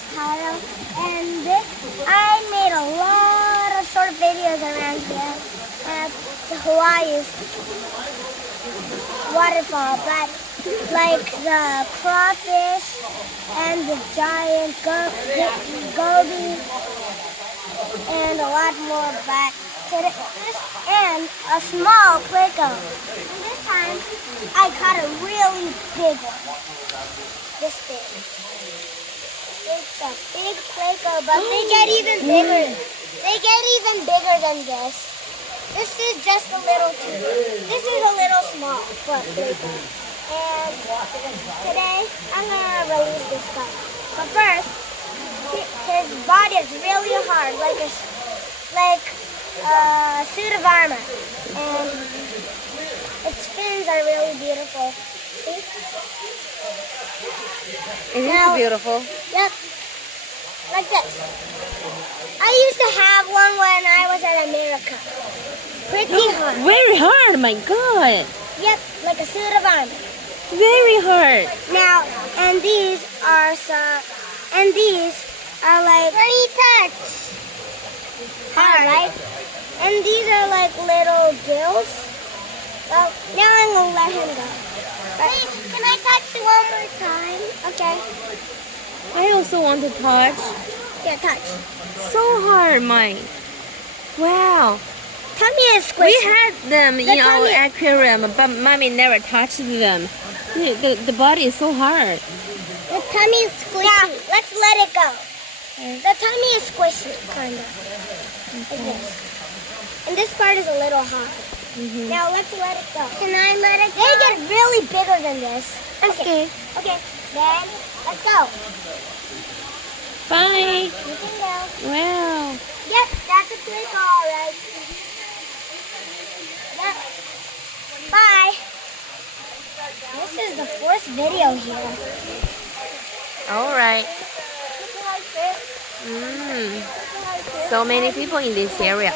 is Taro, and I made a lot of short videos around here at Hawaii's waterfall, but like the crawfish and the giant goby and a lot more, but and a small Pliko. And this time I caught a really big one. This big. It's a big Pliko, but they get even bigger. They get even bigger than this. This is just a little This is a little small Pliko. And today I'm gonna release this guy. But first, his body is really hard, like a suit of armor, and its fins are really beautiful. See? It is beautiful. Yep. Like this. I used to have one when I was in America. Pretty hard. Very hard, my God. Yep, like a suit of armor. Very hard. Now, and these are like pretty touch. Hard, right? And these are like little gills. Well, now I'm gonna let him go. Wait, can I touch you one more time? Okay. I also want to touch. Yeah, touch. So hard, Mike. Wow. Tummy is squishy. We had them in our aquarium, but Mommy never touched them. The body is so hard. The tummy is squishy. Yeah, let's let it go. The tummy is squishy, kind of. Like this. And this part is a little hot. Now let's let it go. Can I let it go? They get really bigger than this. Okay. Okay, then let's go. Bye. You can go. Wow. Yep, that's a Pliko, all right. Yep. Bye. This is the fourth video here. All right. So many people in this area.